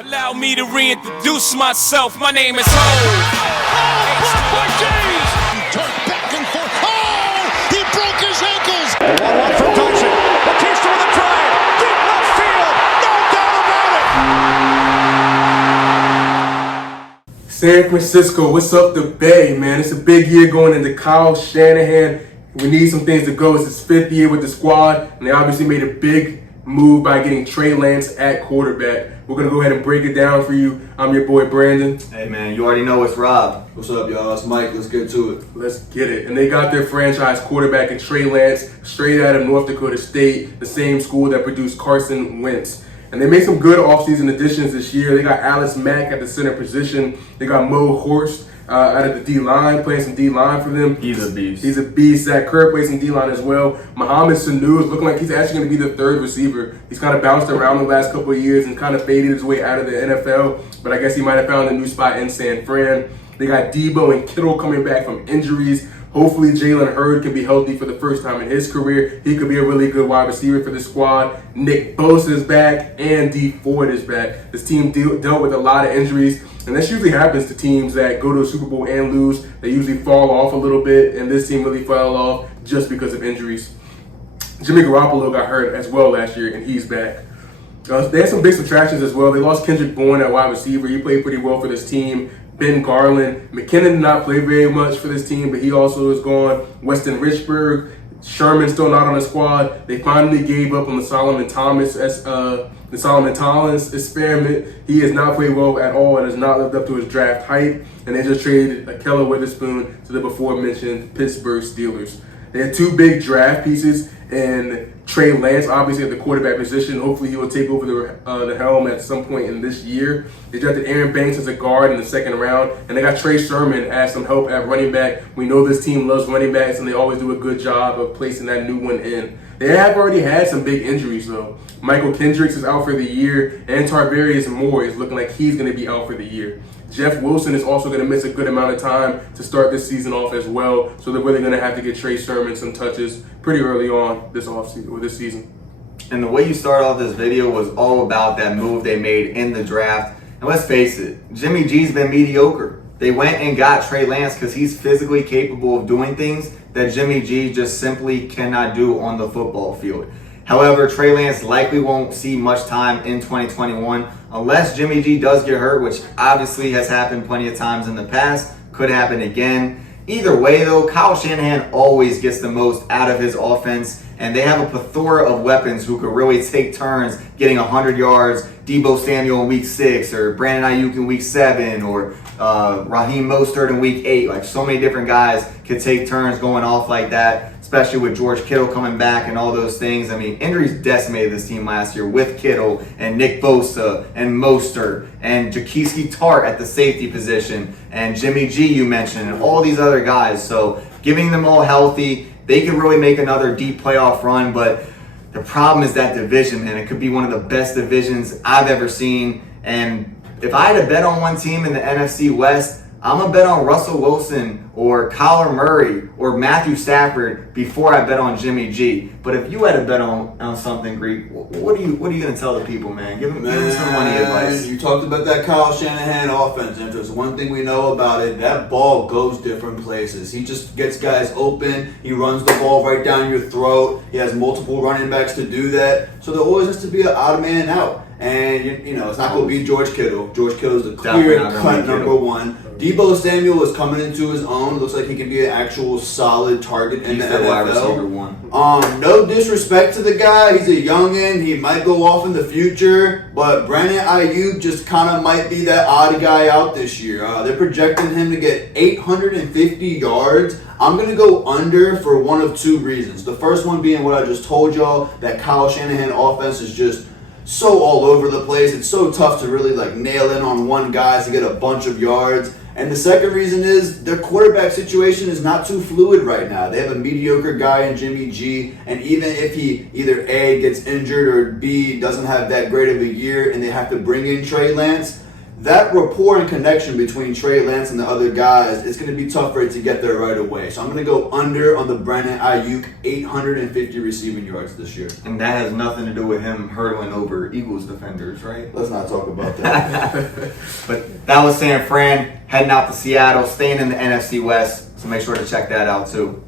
Allow me to reintroduce myself. My name is Ho. Turn back and forth. Oh! He broke his ankles. 1-1 for Dawson. Batista with a drive. Deep left field. No doubt about it. San Francisco, what's up the Bay, man? It's a big year going into Kyle Shanahan. We need some things to go. It's his 5th year with the squad, and they obviously made a big move by getting Trey Lance at quarterback. We're going to go ahead and break it down for you. I'm your boy, Brandon. Hey, man, you already know it's Rob. What's up, y'all? It's Mike. Let's get to it. Let's get it. And they got their franchise quarterback in Trey Lance, straight out of North Dakota State, the same school that produced Carson Wentz. And they made some good offseason additions this year. They got Alex Mack at the center position. They got Mo Horst out of the D-line, playing some D-line for them. He's a beast. He's a beast. Zach Kerr plays some D-line as well. Mohamed Sanu is looking like he's actually going to be the 3rd receiver. He's kind of bounced around the last couple of years and kind of faded his way out of the NFL, but I guess he might have found a new spot in San Fran. They got Debo and Kittle coming back from injuries. Hopefully Jalen Hurd can be healthy for the first time in his career. He could be a really good wide receiver for the squad. Nick Bosa is back and Dee Ford is back. This team dealt with a lot of injuries, and this usually happens to teams that go to a Super Bowl and lose. They usually fall off a little bit, and this team really fell off just because of injuries. Jimmy Garoppolo got hurt as well last year, and he's back. They had some big subtractions as well. They lost Kendrick Bourne at wide receiver. He played pretty well for this team. Ben Garland. McKinnon did not play very much for this team, but he also is gone. Weston Richburg. Sherman's still not on the squad. They finally gave up on the Solomon Thomas experiment. He has not played well at all and has not lived up to his draft hype. And they just traded Ahkello Witherspoon to the before-mentioned Pittsburgh Steelers. They had 2 big draft pieces in Trey Lance, obviously at the quarterback position. Hopefully he will take over the helm at some point in this year. They drafted Aaron Banks as a guard in the 2nd round, and they got Trey Sermon as some help at running back. We know this team loves running backs, and they always do a good job of placing that new one in. They have already had some big injuries, though. Michael Kendricks is out for the year, and Tarvarius Moore is looking like he's going to be out for the year. Jeff Wilson is also going to miss a good amount of time to start this season off as well, so they're really going to have to get Trey Sermon some touches pretty early on this offseason or this season. And the way you start off this video was all about that move they made in the draft. And let's face it, Jimmy G's been mediocre. They went and got Trey Lance because he's physically capable of doing things that Jimmy G just simply cannot do on the football field. However, Trey Lance likely won't see much time in 2021 unless Jimmy G does get hurt, which obviously has happened plenty of times in the past. Could happen again. Either way, though, Kyle Shanahan always gets the most out of his offense, and they have a plethora of weapons who could really take turns getting 100 yards. Deebo Samuel in week 6, or Brandon Ayuk in week 7, or Raheem Mostert in week 8. Like, so many different guys could take turns going off like that, especially with George Kittle coming back and all those things. I mean, injuries decimated this team last year with Kittle and Nick Bosa and Mostert and Jaquiski Tartt at the safety position and Jimmy G you mentioned and all these other guys. So giving them all healthy, they could really make another deep playoff run, but the problem is that division, and it could be one of the best divisions I've ever seen. And if I had to bet on one team in the NFC West, I'm going to bet on Russell Wilson or Kyler Murray or Matthew Stafford before I bet on Jimmy G. But if you had to bet on something, Greek, what are you going to tell the people, man? Give them some money advice. You talked about that Kyle Shanahan offense, and if there's one thing we know about it, that ball goes different places. He just gets guys open. He runs the ball right down your throat. He has multiple running backs to do that. So there always has to be an odd man out. And, you know, it's not going to be George Kittle. George Kittle is the clear-cut number 1. Deebo Samuel is coming into his own. Looks like he can be an actual solid target in the NFL. Wide receiver 1. No disrespect to the guy. He's a youngin'. He might go off in the future. But Brandon Ayuk just kind of might be that odd guy out this year. They're projecting him to get 850 yards. I'm going to go under for one of 2 reasons. The first one being what I just told y'all, that Kyle Shanahan offense is just so all over the place. It's so tough to really nail in on one guy to get a bunch of yards. And the second reason is their quarterback situation is not too fluid right now. They have a mediocre guy in Jimmy G, and even if he either A, gets injured, or B, doesn't have that great of a year and they have to bring in Trey Lance, that rapport and connection between Trey Lance and the other guys, it's going to be tough for it to get there right away. So I'm going to go under on the Brandon Ayuk 850 receiving yards this year. And that has nothing to do with him hurdling over Eagles defenders, right? Let's not talk about that. But that was San Fran heading out to Seattle, staying in the NFC West. So make sure to check that out too.